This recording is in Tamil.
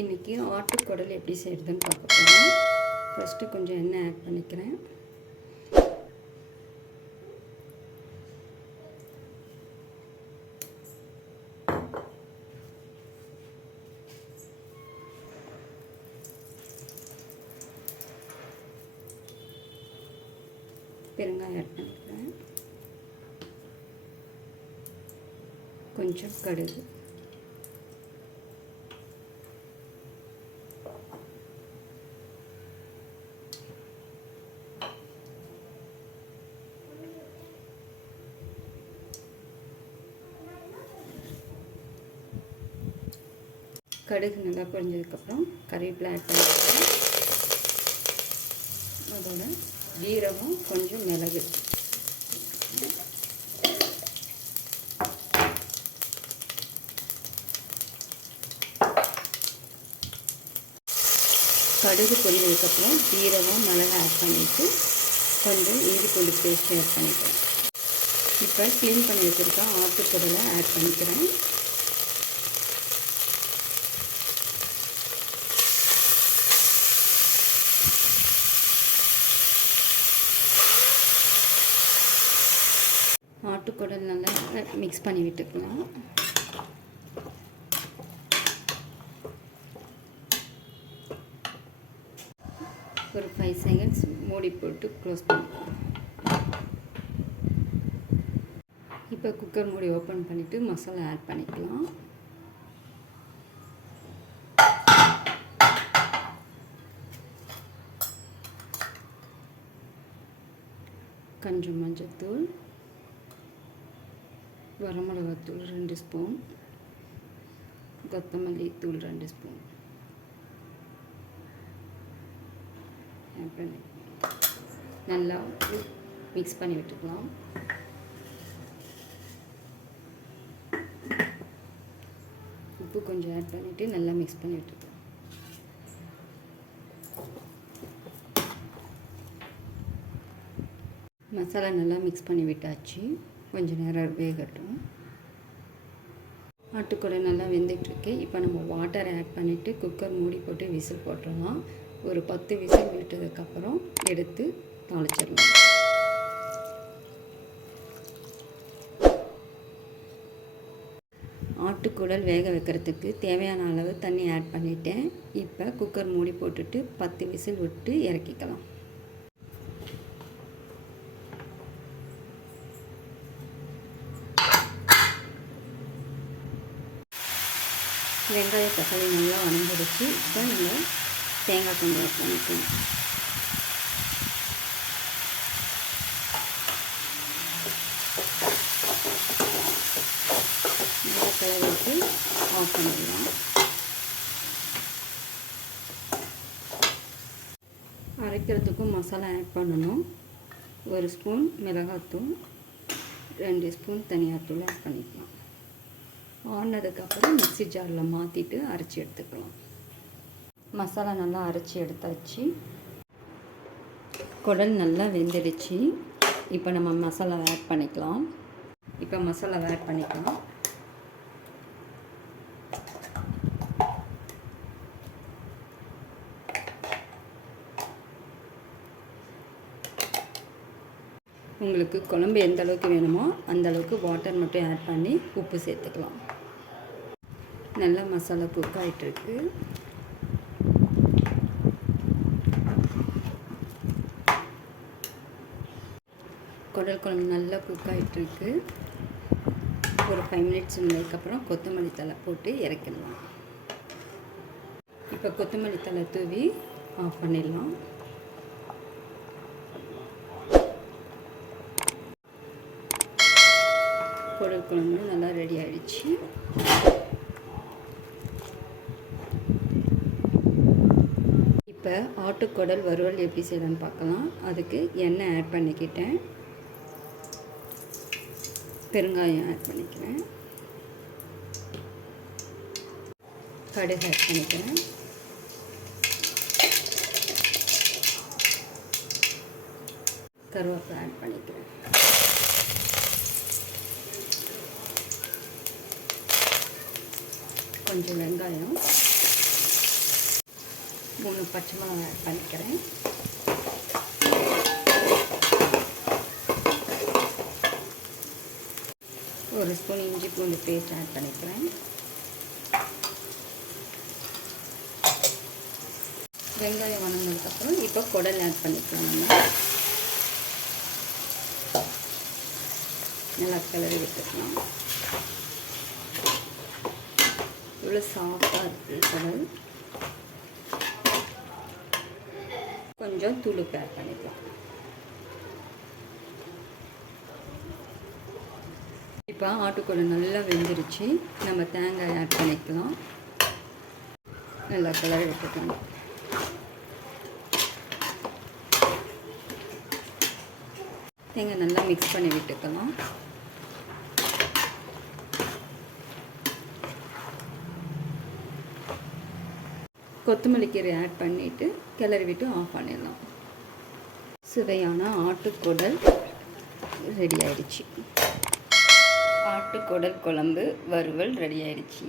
இன்றைக்கி ஆட்டுக்குடல் எப்படி செய்கிறதுன்னு பார்க்க போகிறோம் ஃபஸ்ட்டு கொஞ்சம் எண்ணெய் ஆட் பண்ணிக்கிறேன். பெருங்காயம் ஆட் பண்ணிக்கிறேன். கொஞ்சம் கடுகு. கடுகு நல்லா பொரிஞ்சதுக்கப்புறம் கறிவேப்பிலை ஆட் பண்ணிக்கிறேன் அதோட ஜீரகம் கொஞ்சம் மிளகு. கடுகு பொரிஞ்சதுக்கப்புறம் ஜீரகம் மிளகு ஆட் பண்ணிவிட்டு கொஞ்சம் இஞ்சி பூண்டு பேஸ்ட் ஆட் பண்ணிக்கிறேன் இப்போ க்ளீன் பண்ணி வச்சுருக்க ஆட்டுக்குடலை ஆட் பண்ணிக்கிறேன். ஆட்டுக்குடல் நல்லா மிக்ஸ் பண்ணி விட்டுக்கலாம். ஒரு ஃபைவ் செகண்ட்ஸ் மூடி போட்டு க்ளோஸ் பண்ணிக்கலாம். இப்போ குக்கர் மூடி ஓப்பன் பண்ணிவிட்டு மசாலா ஆட் பண்ணிக்கலாம். கொஞ்சம் மஞ்சத்தூள். வரமிளகாத்தூள் ரெண்டு ஸ்பூன் கொத்தமல்லி தூள் ரெண்டு ஸ்பூன் பண்ணி நல்லா மிக்ஸ் பண்ணி விட்டுக்கலாம் உப்பு கொஞ்சம் ஆட் பண்ணிவிட்டு நல்லா மிக்ஸ் பண்ணி விட்டுக்கலாம் மசாலா நல்லா மிக்ஸ் பண்ணி விட்டாச்சு கொஞ்ச நேரம் வேகட்டும். ஆட்டுக்கூடை நல்லா வெந்துட்டுருக்கு இப்போ நம்ம வாட்டர் ஆட் பண்ணிவிட்டு குக்கர் மூடி போட்டு விசில் போட்டுடலாம். ஒரு பத்து விசில் விட்டதுக்கப்புறம் எடுத்து தாளிச்சிடலாம். ஆட்டுக்குடல் வேக வைக்கிறதுக்கு தேவையான அளவு தண்ணி ஆட் பண்ணிட்டேன். இப்போ குக்கர் மூடி போட்டுட்டு பத்து விசில் விட்டு இறக்கிக்கலாம். வெங்காய தக்காளி நல்லா வணங்கிடுச்சு. இப்போ நம்ம தேங்காய் கொஞ்சம் ஆட் பண்ணிக்கலாம். நல்லா கிளறிட்டு ஆஃப் பண்ணிடலாம். அரைக்கிறதுக்கும் மசாலா ஆட் பண்ணணும். ஒரு ஸ்பூன் மிளகாத்தூள் ரெண்டு ஸ்பூன் தனியாத்தூள் ஆட் பண்ணிக்கலாம். ஆனதுக்கப்புறம் மிக்சி ஜாரில் மாற்றிட்டு அரைச்சி எடுத்துக்கலாம். மசாலா நல்லா அரைச்சி எடுத்தாச்சு. குடல் நல்லா வெந்துடுச்சு. இப்போ நம்ம மசாலா ஆட் பண்ணிக்கலாம். இப்போ மசாலா ஆட் பண்ணிக்கலாம். உங்களுக்கு குழம்பு எந்த அளவுக்கு வேணுமோ அந்த அளவுக்கு வாட்டர் மட்டும் ஆட் பண்ணி உப்பு சேர்த்துக்கலாம். நல்லா மசாலா குக் ஆகிட்டுருக்கு குடல் குழம்பு நல்லா குக் ஆகிட்டுருக்கு ஒரு ஃபைவ் மினிட்ஸ் இருந்ததுக்கப்புறம் கொத்தமல்லி தலை போட்டு இறக்கிடலாம். இப்போ கொத்தமல்லி தலை தூவி ஆஃப் பண்ணிடலாம். குடல் குழம்பு நல்லா ரெடி ஆகிடுச்சு இப்போ ஆட்டுக்குடல் வறுவல் எப்படி செய்யலான்னு பார்க்கலாம். அதுக்கு எண்ணெய் ஆட் பண்ணிக்கிட்டேன். பெருங்காயம் ஆட் பண்ணிக்கிறேன். கடுகு ஆட் பண்ணிக்கிறேன். கருவேப்பிலை ஆட் பண்ணிக்கிறேன். கொஞ்சம் வெங்காயம். மூணு பச்சை மிளகாய் ஆட் பண்ணிக்கிறேன். ஒரு ஸ்பூன் இஞ்சி பூண்டு பேஸ்ட் ஆட் பண்ணிக்கிறேன். வெங்காயம் வணங்கினதுக்கப்புறம் இப்போ குடல் ஆட் பண்ணிக்கலாம் நல்லா கிளறி விட்டுக்கலாம். இவ்வளோ சாஃப்டாக இருக்குது குடல். கொஞ்சம் துளுக்கு ஆட் பண்ணிக்கலாம். இப்போ ஆட்டுக்குடை நல்லா வெந்துருச்சு. நம்ம தேங்காய் ஆட் பண்ணிக்கலாம். நல்லா கலரி விட்டுக்கலாம் தேங்காய் நல்லா மிக்ஸ் பண்ணி விட்டுக்கலாம். கொத்தமல்லி கீரை ஆட் பண்ணிவிட்டு கிளறி விட்டு ஆஃப் பண்ணிடலாம். சுவையான ஆட்டுக்குடல் ரெடி ஆயிடுச்சு. ஆட்டுக்குடல் குழம்பு வறுவல் ரெடி ஆயிடுச்சு.